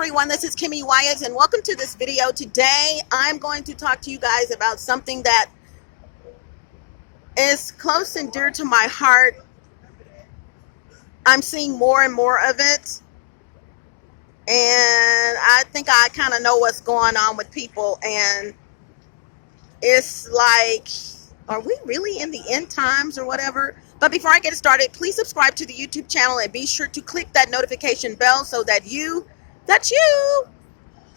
everyone, this is KimMeWyatt and welcome to this video. Today I'm going to talk to you guys about something that is close and dear to my heart. I'm seeing more and more of it, and I think I kind of know what's going on with people, and it's like, are we really in the end times or whatever? But before I get started, please subscribe to the YouTube channel and be sure to click that notification bell so that you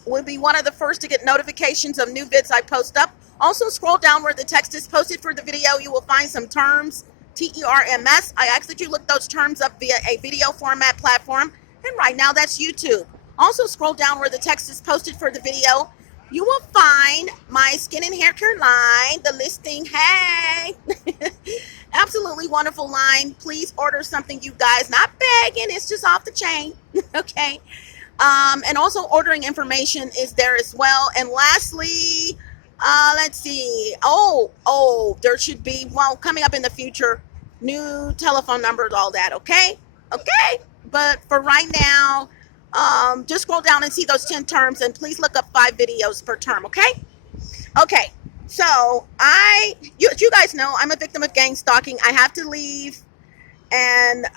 will be one of the first to get notifications of new vids I post up. Also, scroll down where the text is posted for the video. You will find some terms, T-E-R-M-S. I ask that you look those terms up via a video format platform, and right now that's YouTube. Also, scroll down where the text is posted for the video. You will find my skin and hair care line, the listing. Hey, absolutely wonderful line. Please order something, you guys. Not begging, it's just off the chain. Okay. And also ordering information is there as well. And lastly, let's see. Oh, there should be, well, coming up in the future, new telephone numbers, all that. Okay. But for right now, just scroll down and see those 10 terms, and please look up 5 videos per term. Okay. So you guys know I'm a victim of gang stalking. I have to leave and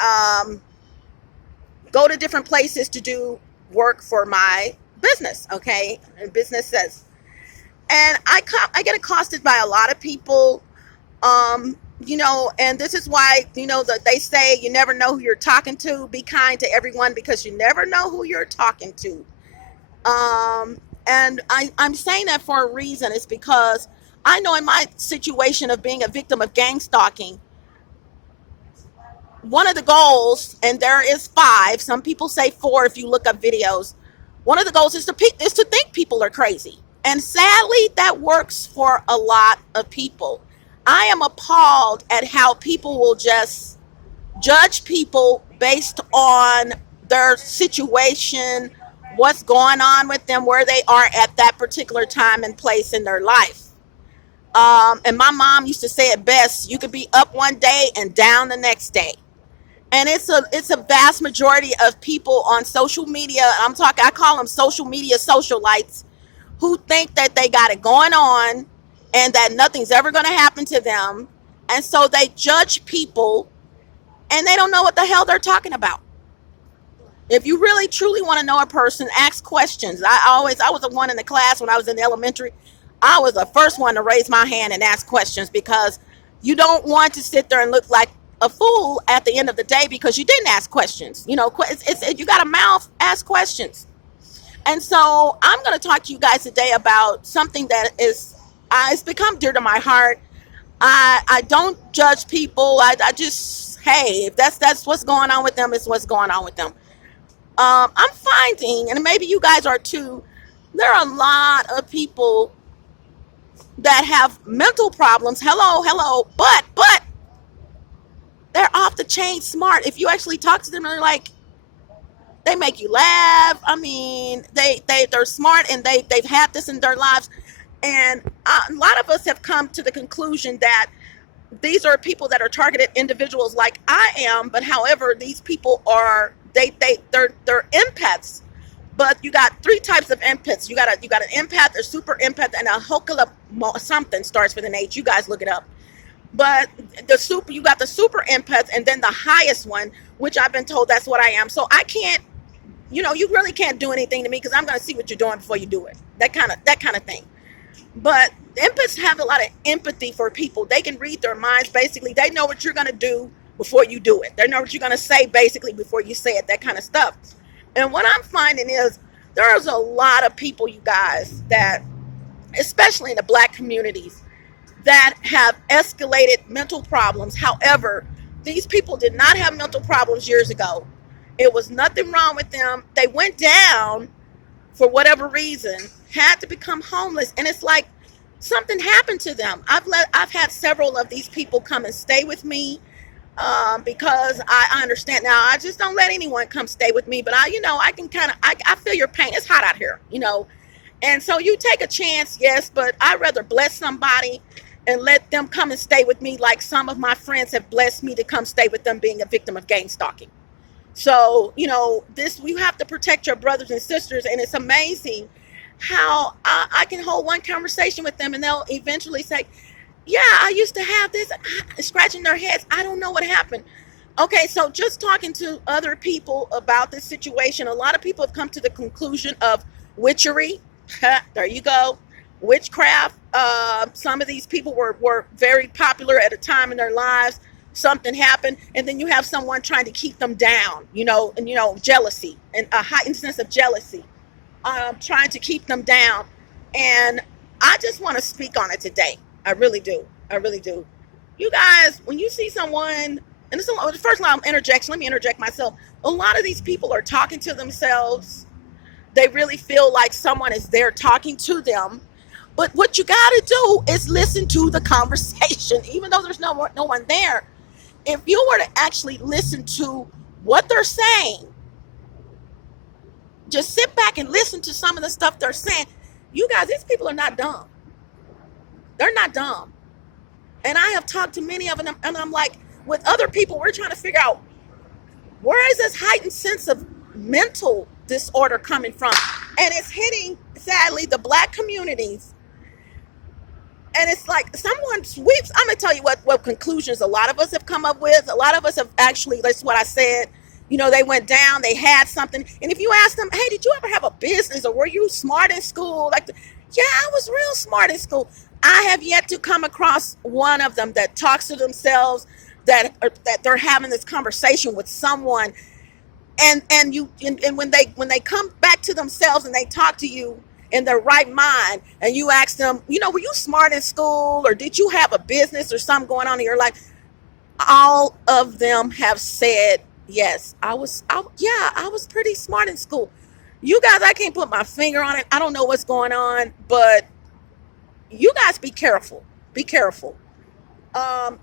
go to different places to do work for my business. Okay. And businesses. And I get accosted by a lot of people, and this is why, that they say you never know who you're talking to. Be kind to everyone because you never know who you're talking to. And I'm saying that for a reason. It's because I know in my situation of being a victim of gang stalking, one of the goals, and there is 5, some people say 4 if you look up videos, one of the goals is to think people are crazy. And sadly, that works for a lot of people. I am appalled at how people will just judge people based on their situation, what's going on with them, where they are at that particular time and place in their life. And my mom used to say it best: you could be up one day and down the next day. And it's a vast majority of people on social media. I call them social media socialites, who think that they got it going on and that nothing's ever going to happen to them. And so they judge people and they don't know what the hell they're talking about. If you really truly want to know a person, ask questions. I was the one in the class when I was in elementary. I was the first one to raise my hand and ask questions, because you don't want to sit there and look like a fool at the end of the day because you didn't ask questions. You got a mouth, ask questions. And so I'm going to talk to you guys today about something that it's become dear to my heart. I don't judge people. I just, hey, if that's what's going on with them, it's what's going on with them. I'm finding, and maybe you guys are too, there are a lot of people that have mental problems. Hello, but they're off the chain smart. If you actually talk to them, they're like, they make you laugh. I mean, they're smart, and they've had this in their lives. And a lot of us have come to the conclusion that these are people that are targeted individuals like I am. But however, these people are, they're empaths. But you got 3 types of empaths. You got an empath, a super empath, and a hokala something starts with an H. You guys look it up. But you got the super empath, and then the highest one, which I've been told that's what I am. So I can't, you really can't do anything to me because I'm going to see what you're doing before you do it. That kind of thing. But empaths have a lot of empathy for people. They can read their minds. Basically, they know what you're going to do before you do it. They know what you're going to say basically before you say it, that kind of stuff. And what I'm finding is there's a lot of people, you guys, that, especially in the Black communities, that have escalated mental problems. However, these people did not have mental problems years ago. It was nothing wrong with them. They went down for whatever reason, had to become homeless, and it's like something happened to them. I've had several of these people come and stay with me because I understand now. I just don't let anyone come stay with me, but I can I feel your pain. It's hot out here, and so you take a chance, yes, but I'd rather bless somebody and let them come and stay with me, like some of my friends have blessed me to come stay with them being a victim of gang stalking. So, this, we have to protect your brothers and sisters. And it's amazing how I can hold one conversation with them and they'll eventually say, yeah, I used to have this, scratching their heads. I don't know what happened. Okay, so just talking to other people about this situation, a lot of people have come to the conclusion of witchery. There you go. Witchcraft. Some of these people were very popular at a time in their lives. Something happened, and then you have someone trying to keep them down, and jealousy, and a heightened sense of jealousy, trying to keep them down. And I just want to speak on it today. I really do. I really do. You guys, when you see someone, and this is, first of all, let me interject myself. A lot of these people are talking to themselves. They really feel like someone is there talking to them. But what you got to do is listen to the conversation, even though there's no one there. If you were to actually listen to what they're saying, just sit back and listen to some of the stuff they're saying. You guys, these people are not dumb. They're not dumb. And I have talked to many of them, and I'm like, with other people, we're trying to figure out, where is this heightened sense of mental disorder coming from? And it's hitting, sadly, the Black communities. And it's like someone sweeps. I'm going to tell you what conclusions a lot of us have come up with. A lot of us have actually, that's what I said, they went down, they had something. And if you ask them, hey, did you ever have a business, or were you smart in school? Yeah, I was real smart in school. I have yet to come across one of them that talks to themselves, that they're having this conversation with someone. And when they come back to themselves and they talk to you in their right mind, and you ask them, were you smart in school, or did you have a business or something going on in your life? All of them have said, yes, I was pretty smart in school. You guys, I can't put my finger on it. I don't know what's going on, but you guys be careful. Be careful.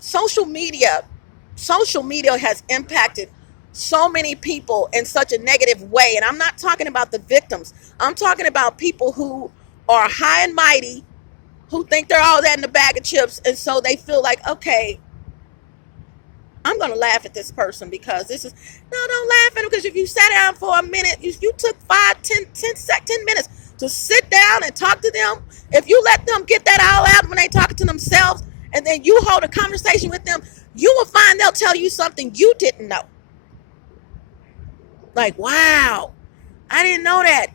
Social media has impacted so many people in such a negative way. And I'm not talking about the victims. I'm talking about people who are high and mighty, who think they're all that in a bag of chips. And so they feel like, okay, I'm going to laugh at this person because this is, no, don't laugh at them, because if you sat down for a minute, you took 10 minutes to sit down and talk to them. If you let them get that all out when they talk to themselves, and then you hold a conversation with them, you will find they'll tell you something you didn't know. Like, wow, I didn't know that,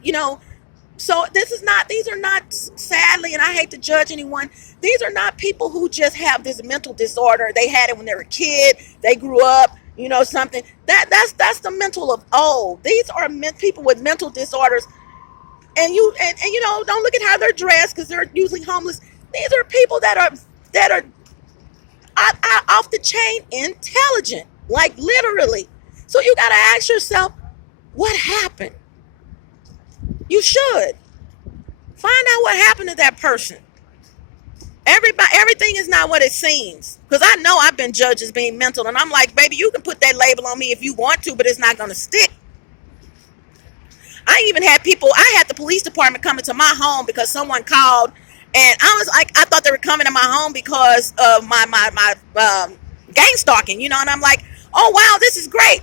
So these are not, sadly, and I hate to judge anyone, these are not people who just have this mental disorder. They had it when they were a kid, they grew up, something. That's the mental of old. These are people with mental disorders. And don't look at how they're dressed, because they're usually homeless. These are people that are off the chain intelligent, like literally. So you got to ask yourself, what happened? You should find out what happened to that person. Everything is not what it seems. Because I know I've been judged as being mental, and I'm like, baby, you can put that label on me if you want to, but it's not going to stick. I even had the police department coming to my home because someone called, and I was like, I thought they were coming to my home because of my gang stalking, and I'm like, oh wow, this is great.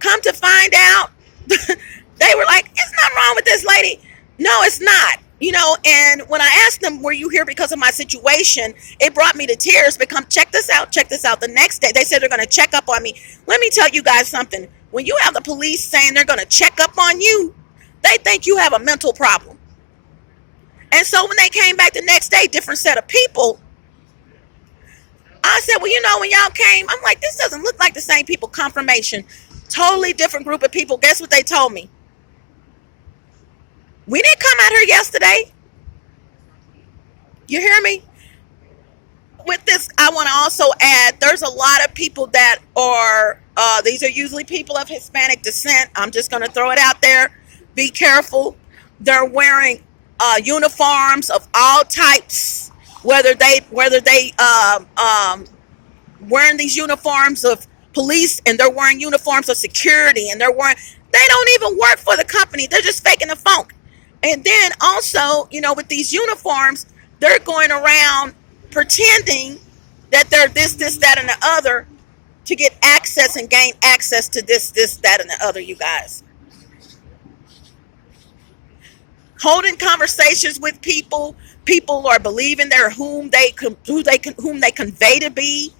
Come to find out, they were like, it's nothing wrong with this lady. No, it's not. And when I asked them, were you here because of my situation? It brought me to tears. But come check this out. The next day, they said they're going to check up on me. Let me tell you guys something. When you have the police saying they're going to check up on you, they think you have a mental problem. And so when they came back the next day, different set of people, I said, well, when y'all came, I'm like, this doesn't look like the same people. Confirmation. Totally different group of people. Guess what they told me? We didn't come out here yesterday. You hear me? With this, I want to also add, there's a lot of people that are, these are usually people of Hispanic descent. I'm just going to throw it out there. Be careful. They're wearing uniforms of all types, whether they wearing these uniforms of police, and they're wearing uniforms of security, and they don't even work for the company. They're just faking the funk. And then also, with these uniforms, they're going around pretending that they're this, that, and the other. to get access and gain access to this, that, and the other, you guys. Holding conversations with people. People are believing they're whom they convey to be,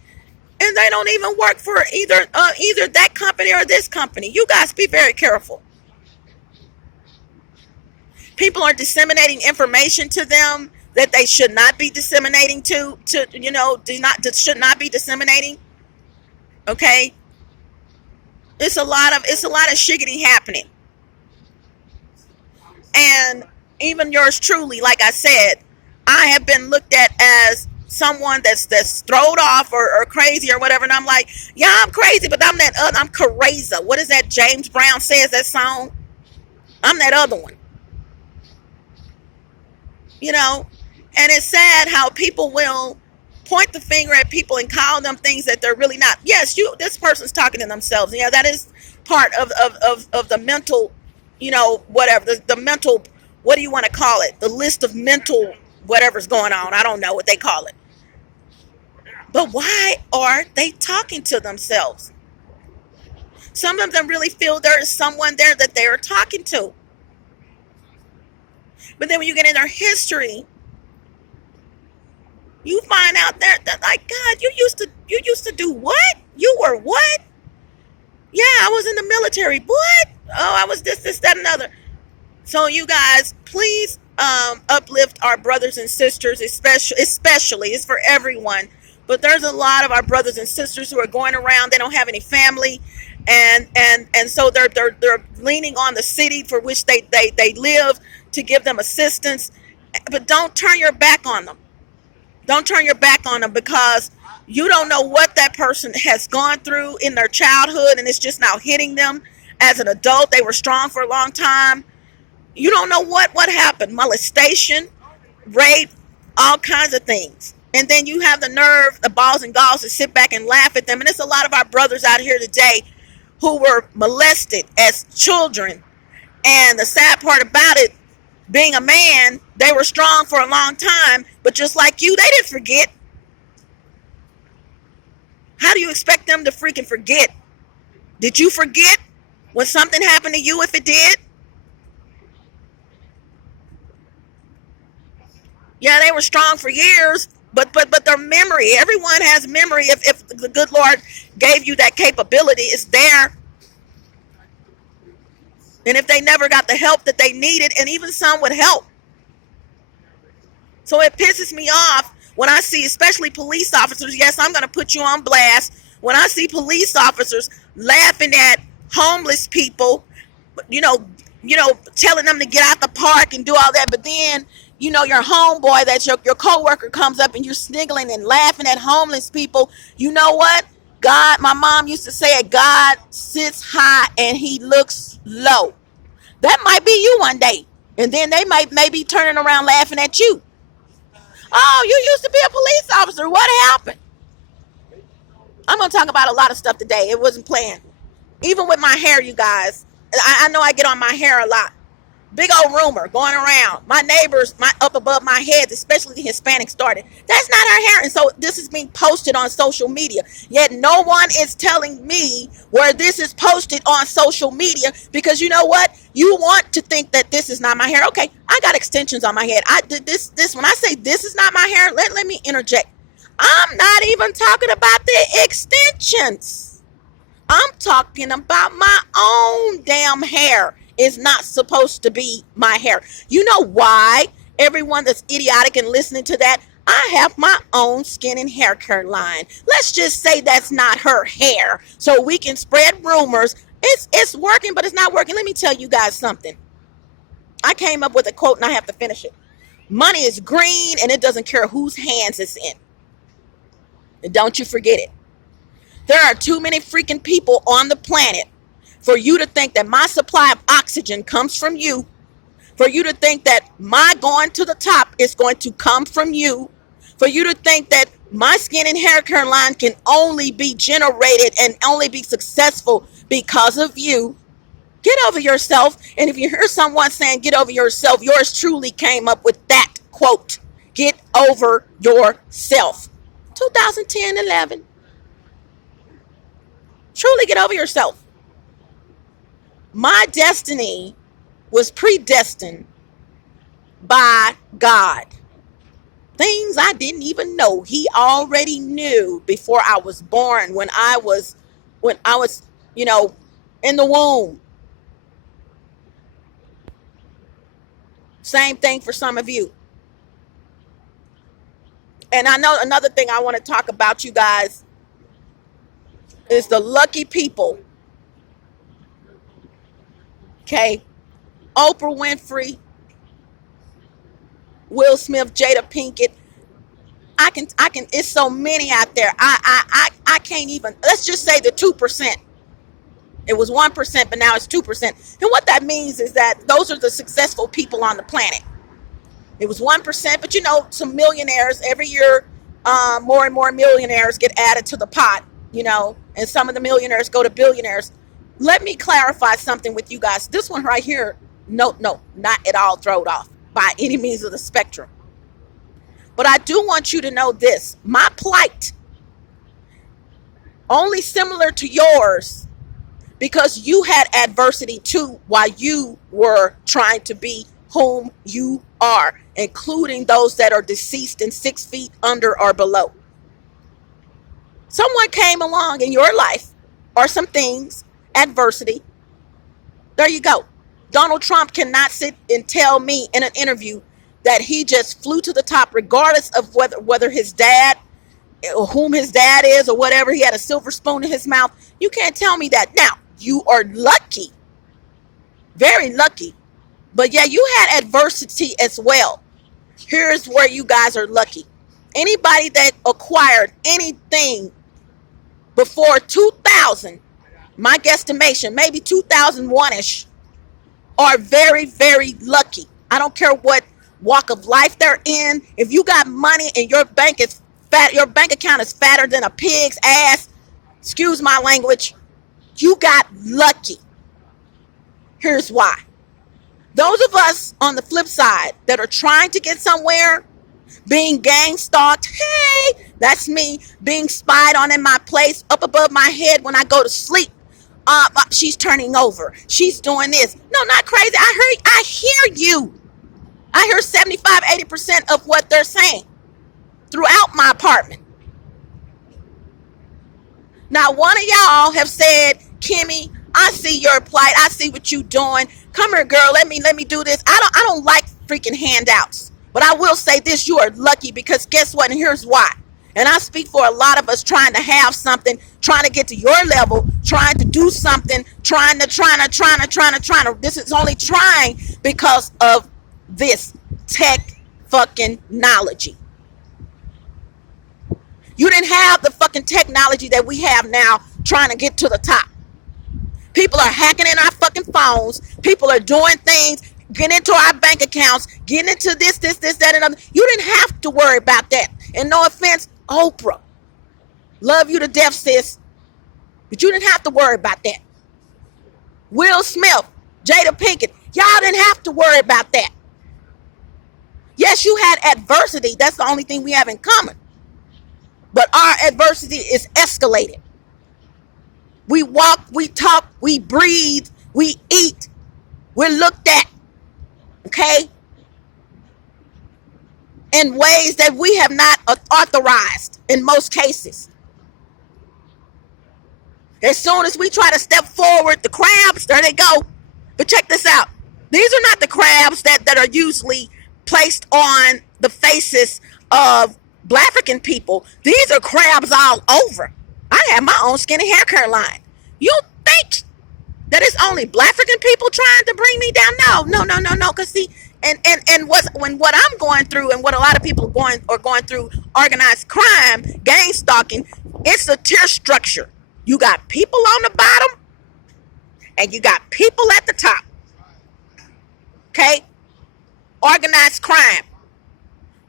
and they don't even work for either that company or this company. You guys be very careful. People are disseminating information to them that they should not be disseminating should not be disseminating. Okay, it's a lot of shiggity happening. And even yours truly, like I said, I have been looked at as someone that's throwed off or crazy or whatever, and I'm like, yeah, I'm crazy, but I'm that other. I'm crazy. What is that James Brown says, that song? I'm that other one. And it's sad how people will point the finger at people and call them things that they're really not. Yes, this person's talking to themselves. Yeah, that is part of the mental, whatever, the mental, what do you want to call it? The list of mental whatever's going on. I don't know what they call it. But why are they talking to themselves? Some of them really feel there is someone there that they are talking to. But then when you get in their history, you find out that like, God, you used to do what? You were what? Yeah, I was in the military. What? Oh, I was this, that, and other. So you guys, please uplift our brothers and sisters, especially. It's for everyone. But there's a lot of our brothers and sisters who are going around. They don't have any family, and so they're leaning on the city for which they live to give them assistance. But don't turn your back on them. Don't turn your back on them, because you don't know what that person has gone through in their childhood, and it's just now hitting them as an adult. They were strong for a long time. You don't know what happened. Molestation, rape, all kinds of things. And then you have the nerve, the balls and galls, to sit back and laugh at them. And it's a lot of our brothers out here today who were molested as children. And the sad part about it, being a man, they were strong for a long time. But just like you, they didn't forget. How do you expect them to freaking forget? Did you forget when something happened to you, if it did? Yeah, they were strong for years, but their memory, everyone has memory. If the good Lord gave you that capability, it's there. And if they never got the help that they needed, and even some would help. So it pisses me off when I see, especially police officers. Yes, I'm going to put you on blast. When I see police officers laughing at homeless people, telling them to get out the park and do all that, but then your homeboy, that's your coworker, comes up and you're sniggling and laughing at homeless people. You know what? God, my mom used to say it, God sits high and he looks low. That might be you one day. And then they might maybe turning around laughing at you. Oh, you used to be a police officer. What happened? I'm going to talk about a lot of stuff today. It wasn't planned. Even with my hair, you guys. I know I get on my hair a lot. Big old rumor going around. My neighbors, up above my head, especially the Hispanic, started, that's not her hair. And so this is being posted on social media. Yet no one is telling me where this is posted on social media, because you know what? You want to think that this is not my hair. Okay, I got extensions on my head. I did this. When I say this is not my hair, let me interject. I'm not even talking about the extensions. I'm talking about my own damn hair. Is not supposed to be my hair. You know why? Everyone that's idiotic and listening to that, I have my own skin and hair care line. Let's just say that's not her hair, so we can spread rumors. It's working, but it's not working. Let me tell you guys something. I came up with a quote and I have to finish it. Money is green and it doesn't care whose hands it's in. And don't you forget it. There are too many freaking people on the planet for you to think that my supply of oxygen comes from you, for you to think that my going to the top is going to come from you, for you to think that my skin and hair care line can only be generated and only be successful because of you. Get over yourself. And if you hear someone saying get over yourself, yours truly came up with that quote. Get over yourself. 2010-11. Truly get over yourself. My destiny was predestined by God. Things I didn't even know. He already knew before I was born, when I was, you know, in the womb. Same thing for some of you. And I know another thing I want to talk about, you guys, is the lucky people. Okay. Oprah Winfrey, Will Smith, Jada Pinkett. I can, it's so many out there. I can't even, let's just say the 2%. It was 1%, but now it's 2%. And what that means is that those are the successful people on the planet. It was 1%, but you know, some millionaires every year, more and more millionaires get added to the pot, you know, and some of the millionaires go to billionaires. Let me clarify something with you guys. This one right here, no, not at all thrown off by any means of the spectrum. But I do want you to know this. My plight, only similar to yours, because you had adversity too while you were trying to be whom you are, including those that are deceased and 6 feet under or below. Someone came along in your life, or some things, adversity. There you go. Donald Trump cannot sit and tell me in an interview that he just flew to the top, regardless of whether his dad, or whom his dad is, or whatever, he had a silver spoon in his mouth. You can't tell me that. Now, you are lucky, very lucky, but yeah, you had adversity as well. Here's where you guys are lucky. Anybody that acquired anything before 2000, my guesstimation, maybe 2001-ish, are very, very lucky. I don't care what walk of life they're in. If you got money and your bank is fat, your bank account is fatter than a pig's ass, excuse my language, you got lucky. Here's why. Those of us on the flip side that are trying to get somewhere, being gang stalked, hey, that's me, being spied on in my place, up above my head when I go to sleep. She's turning over. She's doing this. No, not crazy. I hear you. I hear 75-80% of what they're saying throughout my apartment. Now, one of y'all have said, Kimmy, I see your plight. I see what you doing. Come here, girl. Let me do this. I don't like freaking handouts. But I will say this, you are lucky, because guess what? And here's why. And I speak for a lot of us trying to have something, trying to get to your level, trying to do something, trying to. This is only trying because of this tech fucking technology. You didn't have the fucking technology that we have now trying to get to the top. People are hacking in our fucking phones. People are doing things, getting into our bank accounts, getting into this, that, and other. You didn't have to worry about that. And no offense, Oprah, love you to death, sis, but you didn't have to worry about that. Will Smith, Jada Pinkett, y'all didn't have to worry about that. Yes, you had adversity. That's the only thing we have in common. But our adversity is escalated. We walk, we talk, we breathe, we eat, we're looked at, okay, in ways that we have not authorized in most cases. As soon as we try to step forward, the crabs, there they go. But check this out. These are not the crabs that are usually placed on the faces of Black African people. These are crabs all over. I have my own skin and hair care line. You think that it's only Black African people trying to bring me down? No. Because see, and what I'm going through, and what a lot of people are going through, organized crime, gang stalking, it's a tier structure. You got people on the bottom, and you got people at the top. Okay? Organized crime.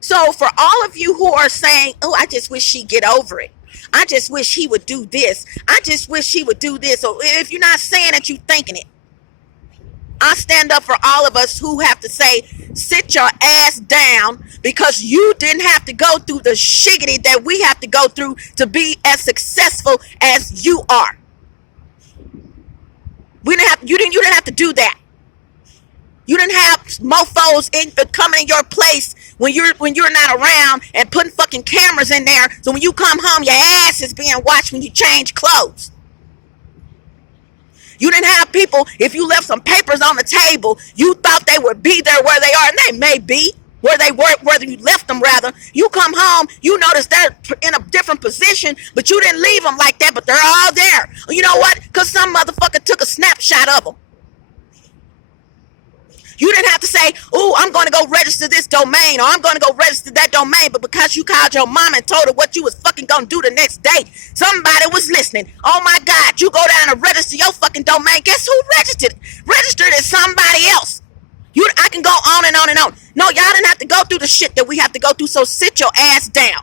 So for all of you who are saying, oh, I just wish she'd get over it. I just wish he would do this. I just wish he would do this. Or if you're not saying it, you're thinking it. I stand up for all of us who have to say, sit your ass down, because you didn't have to go through the shiggity that we have to go through to be as successful as you are. You didn't have to do that. You didn't have mofos coming in your place when you're not around and putting fucking cameras in there. So when you come home, your ass is being watched when you change clothes. You didn't have people, if you left some papers on the table, you thought they would be there where they are, and they may be where they were, where you left them rather. You come home, you notice they're in a different position, but you didn't leave them like that, but they're all there. You know what? Because some motherfucker took a snapshot of them. You didn't have to say, oh, I'm going to go register this domain, or I'm going to go register that domain, but because you called your mom and told her what you was fucking going to do the next day, somebody was listening. Oh my God, you go down and register your fucking domain. Guess who registered it? Registered is somebody else. I can go on and on and on. No, y'all didn't have to go through the shit that we have to go through, so sit your ass down.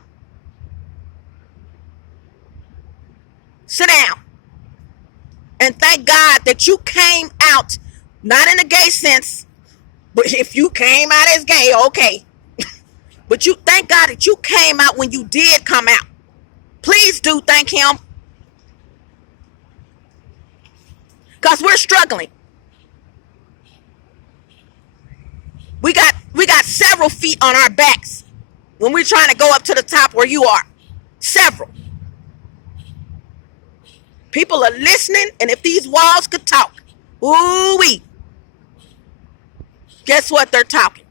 Sit down. And thank God that you came out, not in a gay sense, but if you came out as gay, okay. But you thank God that you came out when you did come out. Please do thank him. Because we're struggling. We got several feet on our backs when we're trying to go up to the top where you are. Several. People are listening, and if these walls could talk, ooh-wee, guess what? They're talking.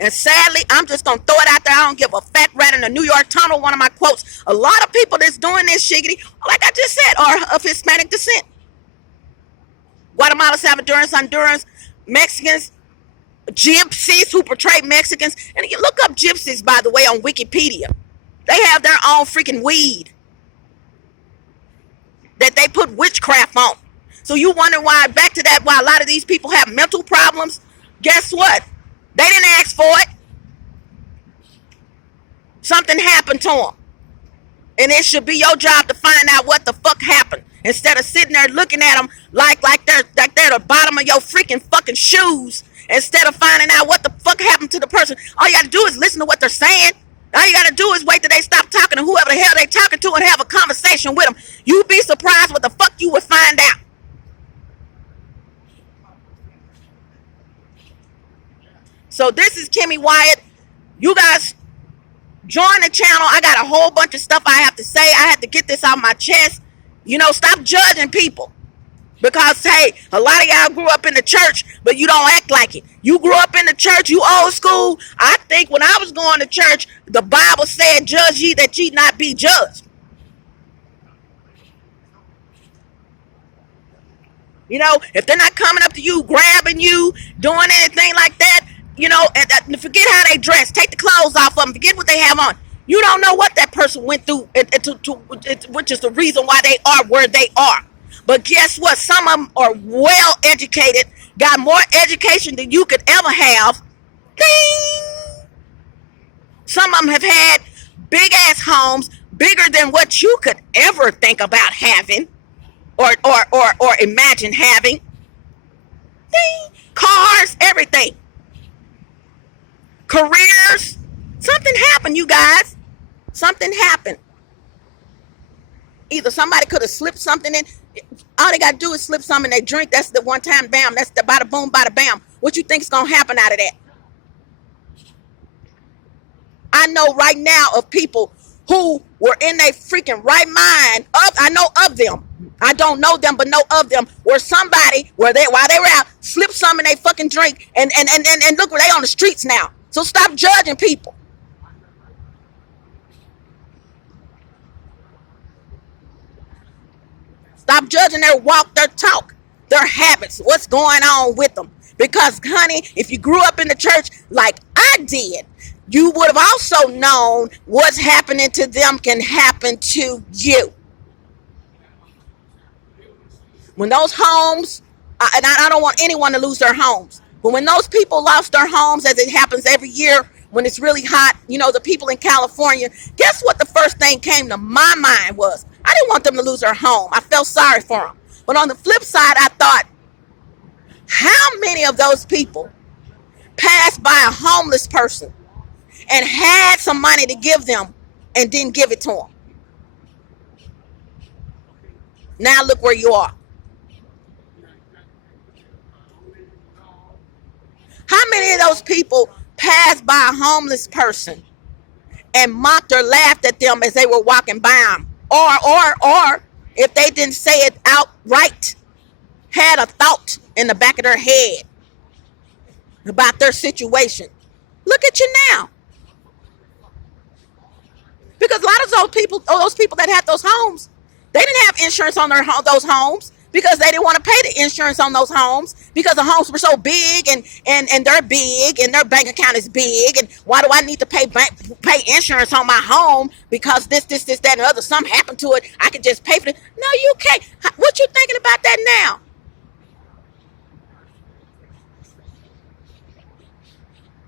And sadly, I'm just going to throw it out there. I don't give a fat rat in the New York tunnel. One of my quotes. A lot of people that's doing this shiggity, like I just said, are of Hispanic descent. Guatemala, Salvadorans, Hondurans, Mexicans, gypsies who portray Mexicans. And you look up gypsies, by the way, on Wikipedia. They have their own freaking weed that they put witchcraft on. So you wonder why, back to that, why a lot of these people have mental problems. Guess what? They didn't ask for it. Something happened to them. And it should be your job to find out what the fuck happened. Instead of sitting there looking at them like they're the bottom of your freaking fucking shoes. Instead of finding out what the fuck happened to the person. All you got to do is listen to what they're saying. All you got to do is wait till they stop talking to whoever the hell they talking to and have a conversation with them. You'd be surprised what the fuck you would find out. So this is Kimmy Wyatt. You guys join the channel. I got a whole bunch of stuff I have to say. I had to get this out my chest. You know, stop judging people. Because, hey, a lot of y'all grew up in the church, but you don't act like it. You grew up in the church, you old school. I think when I was going to church, the Bible said, judge ye that ye not be judged. You know, if they're not coming up to you, grabbing you, doing anything like that, you know, and forget how they dress. Take the clothes off of them. Forget what they have on. You don't know what that person went through, which is the reason why they are where they are. But guess what? Some of them are well educated, got more education than you could ever have. Ding! Some of them have had big ass homes, bigger than what you could ever think about having or imagine having. Ding! Cars, everything. Careers. Something happened, you guys. Something happened. Either somebody could have slipped something in. All they got to do is slip something in their drink. That's the one time bam. That's the bada boom, bada bam. What you think is going to happen out of that? I know right now of people who were in their freaking right mind. I know of them. I don't know them, but know of them. Where somebody, while they were out, slipped some in their fucking drink. And look where they on the streets now. So stop judging people. Stop judging their walk, their talk, their habits, what's going on with them. Because, honey, if you grew up in the church like I did, you would have also known what's happening to them can happen to you. When those homes, and I don't want anyone to lose their homes, but when those people lost their homes, as it happens every year, when it's really hot, you know, the people in California, guess what the first thing came to my mind was? I didn't want them to lose their home. I felt sorry for them. But on the flip side, I thought, how many of those people passed by a homeless person and had some money to give them and didn't give it to them? Now look where you are. How many of those people passed by a homeless person and mocked or laughed at them as they were walking by them? Or if they didn't say it outright, had a thought in the back of their head about their situation. Look at you now. Because a lot of those people that had those homes, they didn't have insurance on those homes because they didn't want to pay the insurance on those homes because the homes were so big and they're big and their bank account is big. And why do I need to pay insurance on my home because this, that, and the other? Something happened to it. I could just pay for it. No, you can't. What you thinking about that now?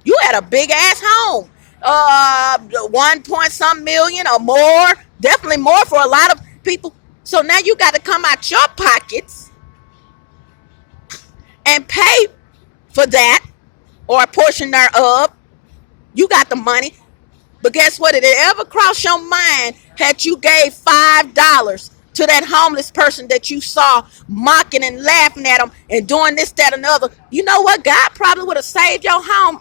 You had a big ass home. 1 point some million or more, definitely more for a lot of people. So now you got to come out your pockets and pay for that or a portion thereof. You got the money. But guess what? Did it ever cross your mind that you gave $5 to that homeless person that you saw mocking and laughing at them and doing this, that, and the other? You know what? God probably would have saved your home.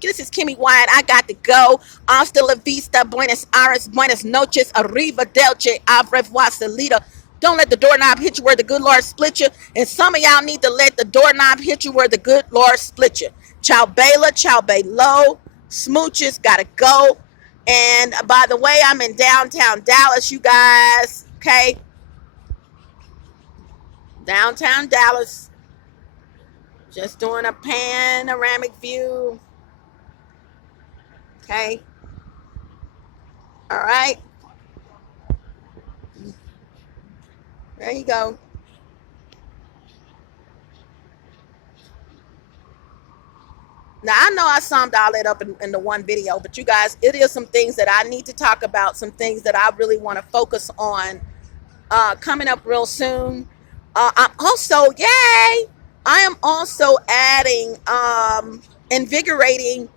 This is KimMeWyatt. I got to go. Hasta la vista. Buenos Aires. Buenas noches. Arriba delce. Au revoir, salida. Don't let the doorknob hit you where the good Lord split you. And some of y'all need to let the doorknob hit you where the good Lord split you. Ciao Bella. Ciao Bello. Smooches. Gotta go. And by the way, I'm in downtown Dallas, you guys. Okay. Downtown Dallas. Just doing a panoramic view. Okay. All right. There you go. Now, I know I summed all that up in the one video, but you guys, it is some things that I need to talk about, some things that I really want to focus on coming up real soon. I'm also, yay, I am also adding invigorating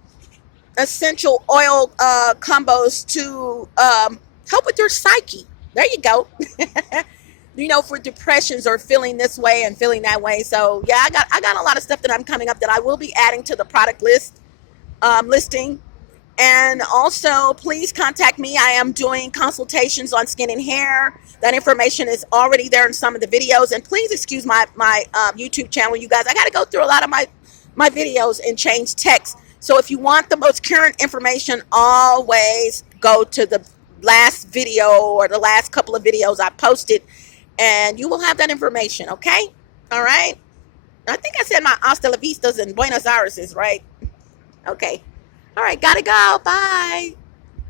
essential oil combos to help with your psyche. There you go. For depressions or feeling this way and feeling that way. So yeah, I got a lot of stuff that I'm coming up that I will be adding to the product listing. And also, please contact me. I am doing consultations on skin and hair. That information is already there in some of the videos. And please excuse my YouTube channel, you guys. I got to go through a lot of my videos and change text. So if you want the most current information, always go to the last video or the last couple of videos I posted, and you will have that information, okay? All right? I think I said my hasta la vistas in Buenos Aires, right? Okay. All right, gotta go. Bye.